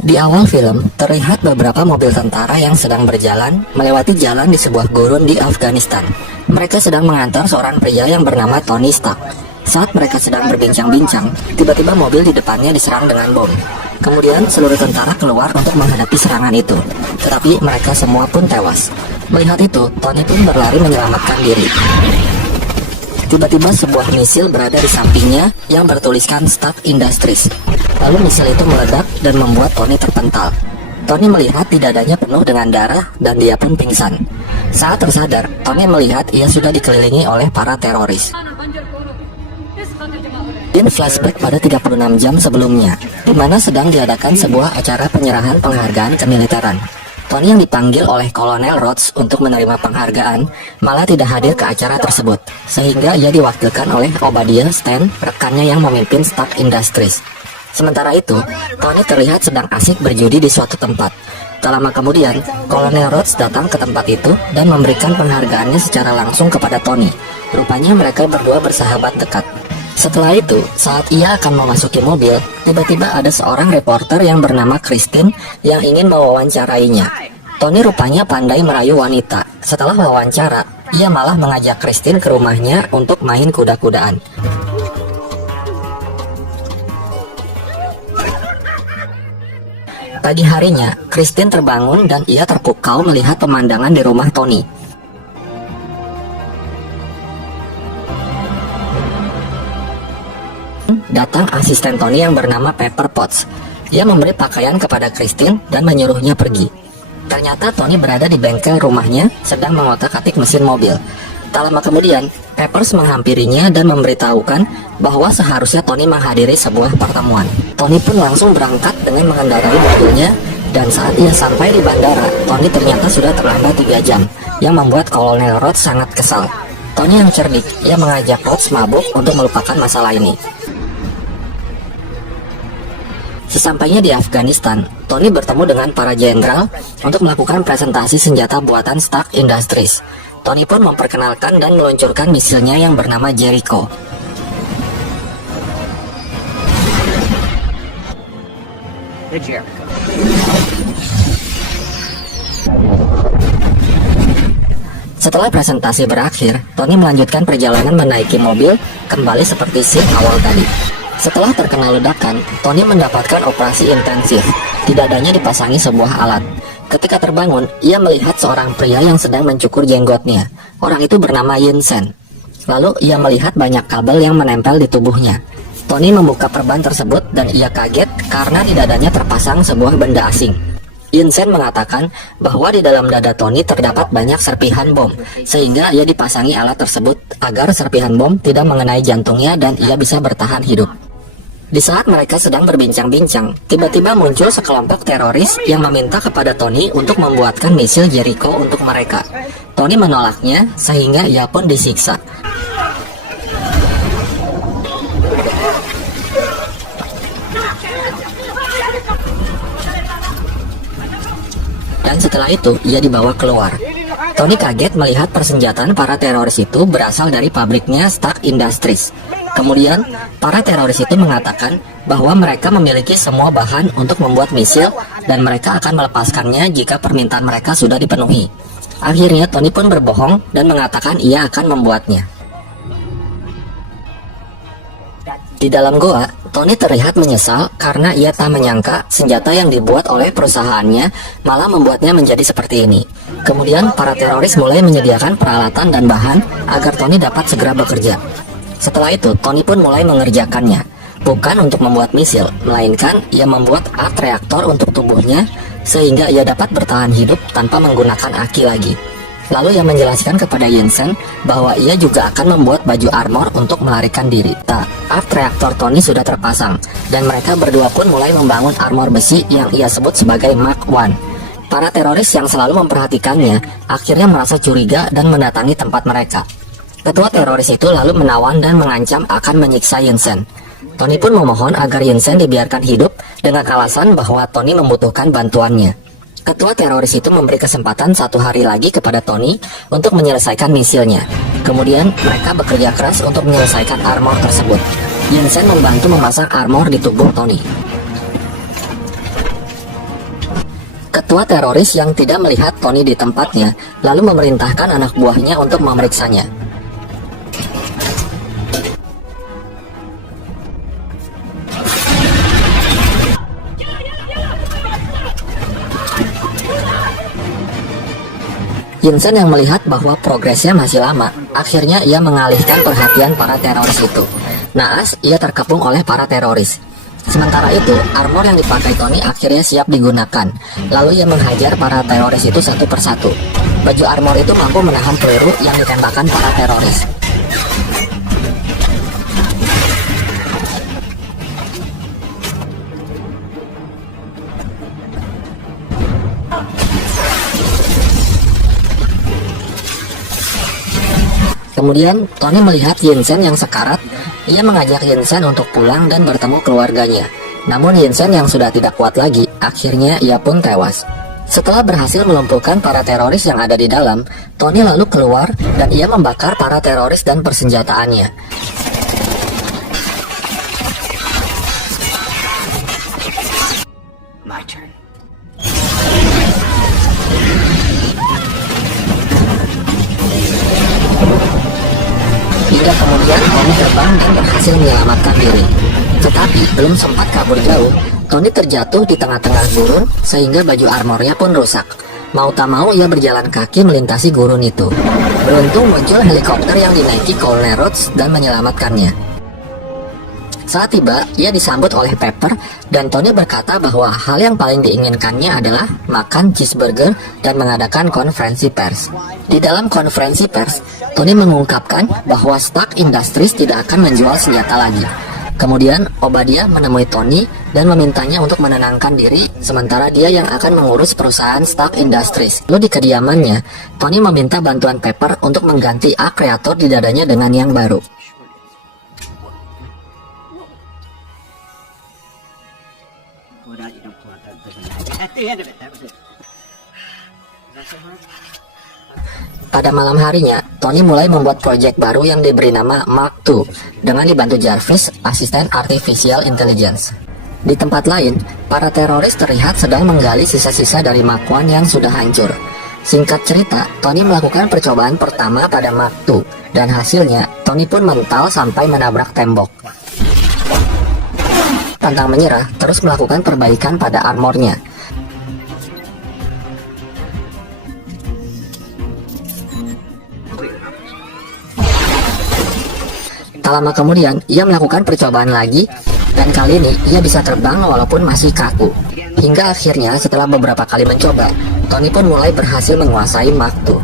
Di awal film, terlihat beberapa mobil tentara yang sedang berjalan melewati jalan di sebuah gurun di Afghanistan. Mereka sedang mengantar seorang pria yang bernama Tony Stark. Saat mereka sedang berbincang-bincang, tiba-tiba mobil di depannya diserang dengan bom. Kemudian seluruh tentara keluar untuk menghadapi serangan itu. Tetapi mereka semua pun tewas. Melihat itu, Tony pun berlari menyelamatkan diri. Tiba-tiba sebuah misil berada di sampingnya yang bertuliskan Stark Industries. Lalu misil itu meledak dan membuat Tony terpental. Tony melihat di dadanya penuh dengan darah dan dia pun pingsan. Saat tersadar, Tony melihat ia sudah dikelilingi oleh para teroris. In flashback pada 36 jam sebelumnya, di mana sedang diadakan sebuah acara penyerahan penghargaan kemiliteran. Tony yang dipanggil oleh Kolonel Rhodes untuk menerima penghargaan malah tidak hadir ke acara tersebut, sehingga ia diwakilkan oleh Obadiah Stane, rekannya yang memimpin Stark Industries. Sementara itu, Tony terlihat sedang asik berjudi di suatu tempat. Tak lama kemudian, Kolonel Rhodes datang ke tempat itu dan memberikan penghargaannya secara langsung kepada Tony. Rupanya mereka berdua bersahabat dekat. Setelah itu, saat ia akan memasuki mobil, tiba-tiba ada seorang reporter yang bernama Christine yang ingin mewawancarainya. Tony rupanya pandai merayu wanita. Setelah wawancara, ia malah mengajak Christine ke rumahnya untuk main kuda-kudaan. Pagi harinya, Christine terbangun dan ia terpukau melihat pemandangan di rumah Tony. Datang asisten Tony yang bernama Pepper Potts. Ia memberi pakaian kepada Christine dan menyuruhnya pergi. Ternyata Tony berada di bengkel rumahnya sedang mengotak-atik mesin mobil. Tak lama kemudian, Peppers menghampirinya dan memberitahukan bahwa seharusnya Tony menghadiri sebuah pertemuan. Tony pun langsung berangkat dengan mengendarai mobilnya, dan saat ia sampai di bandara, Tony ternyata sudah terlambat 3 jam, yang membuat Kolonel Rhodes sangat kesal. Tony yang cerdik, ia mengajak Rhodes mabuk untuk melupakan masalah ini. Sesampainya di Afghanistan, Tony bertemu dengan para jenderal untuk melakukan presentasi senjata buatan Stark Industries. Tony pun memperkenalkan dan meluncurkan misilnya yang bernama Jericho. Setelah presentasi berakhir, Tony melanjutkan perjalanan menaiki mobil kembali seperti scene awal tadi. Setelah terkena ledakan, Tony mendapatkan operasi intensif. Di dadanya dipasangi sebuah alat. Ketika terbangun, ia melihat seorang pria yang sedang mencukur jenggotnya. Orang itu bernama Yinsen. Lalu ia melihat banyak kabel yang menempel di tubuhnya. Tony membuka perban tersebut dan ia kaget karena di dadanya terpasang sebuah benda asing. Yinsen mengatakan bahwa di dalam dada Tony terdapat banyak serpihan bom, sehingga ia dipasangi alat tersebut agar serpihan bom tidak mengenai jantungnya dan ia bisa bertahan hidup. Di saat mereka sedang berbincang-bincang, tiba-tiba muncul sekelompok teroris yang meminta kepada Tony untuk membuatkan misil Jericho untuk mereka. Tony menolaknya, sehingga ia pun disiksa. Dan setelah itu, ia dibawa keluar. Tony kaget melihat persenjataan para teroris itu berasal dari pabriknya Stark Industries. Kemudian, para teroris itu mengatakan bahwa mereka memiliki semua bahan untuk membuat misil dan mereka akan melepaskannya jika permintaan mereka sudah dipenuhi. Akhirnya, Tony pun berbohong dan mengatakan ia akan membuatnya. Di dalam goa, Tony terlihat menyesal karena ia tak menyangka senjata yang dibuat oleh perusahaannya malah membuatnya menjadi seperti ini. Kemudian, para teroris mulai menyediakan peralatan dan bahan agar Tony dapat segera bekerja. Setelah itu, Tony pun mulai mengerjakannya. Bukan untuk membuat misil, melainkan ia membuat art reaktor untuk tubuhnya sehingga ia dapat bertahan hidup tanpa menggunakan aki lagi. Lalu ia menjelaskan kepada Yinsen bahwa ia juga akan membuat baju armor untuk melarikan diri. Art reaktor Tony sudah terpasang, dan mereka berdua pun mulai membangun armor besi yang ia sebut sebagai Mark I. Para teroris yang selalu memperhatikannya akhirnya merasa curiga dan mendatangi tempat mereka. Ketua teroris itu lalu menawan dan mengancam akan menyiksa Yinsen. Tony pun memohon agar Yinsen dibiarkan hidup dengan alasan bahwa Tony membutuhkan bantuannya. Ketua teroris itu memberi kesempatan 1 hari lagi kepada Tony untuk menyelesaikan misilnya. Kemudian mereka bekerja keras untuk menyelesaikan armor tersebut. Yinsen membantu memasang armor di tubuh Tony. Ketua teroris yang tidak melihat Tony di tempatnya, lalu memerintahkan anak buahnya untuk memeriksanya. Yinsen yang melihat bahwa progresnya masih lama, akhirnya ia mengalihkan perhatian para teroris itu. Naas, ia terkepung oleh para teroris. Sementara itu, armor yang dipakai Tony akhirnya siap digunakan. Lalu ia menghajar para teroris itu satu persatu. Baju armor itu mampu menahan peluru yang ditembakkan para teroris. Kemudian, Tony melihat Yinsen yang sekarat. Ia mengajak Yinsen untuk pulang dan bertemu keluarganya. Namun Yinsen yang sudah tidak kuat lagi, akhirnya ia pun tewas. Setelah berhasil melumpuhkan para teroris yang ada di dalam, Tony lalu keluar dan ia membakar para teroris dan persenjataannya. My turn. Hingga kemudian Tony terbang dan berhasil menyelamatkan diri. Tetapi belum sempat kabur jauh, Tony terjatuh di tengah-tengah gurun sehingga baju armornya pun rusak. Mau tak mau ia berjalan kaki melintasi gurun itu. Beruntung muncul helikopter yang dinaiki Colonel Rhodes dan menyelamatkannya. Saat tiba, ia disambut oleh Pepper dan Tony berkata bahwa hal yang paling diinginkannya adalah makan cheeseburger dan mengadakan konferensi pers. Di dalam konferensi pers, Tony mengungkapkan bahwa Stark Industries tidak akan menjual senjata lagi. Kemudian, Obadiah menemui Tony dan memintanya untuk menenangkan diri, sementara dia yang akan mengurus perusahaan Stark Industries. Lalu di kediamannya, Tony meminta bantuan Pepper untuk mengganti A-Creator di dadanya dengan yang baru. At the end of it, that was it. That's so hard. Pada malam harinya, Tony mulai membuat proyek baru yang diberi nama Mark II dengan dibantu Jarvis, asisten Artificial Intelligence. Di tempat lain, para teroris terlihat sedang menggali sisa-sisa dari Mark I yang sudah hancur. Singkat cerita, Tony melakukan percobaan pertama pada Mark II, dan hasilnya, Tony pun mental sampai menabrak tembok. Pantang menyerah, terus melakukan perbaikan pada armornya. Tak lama kemudian, ia melakukan percobaan lagi, dan kali ini ia bisa terbang walaupun masih kaku. Hingga akhirnya setelah beberapa kali mencoba, Tony pun mulai berhasil menguasai Mark II.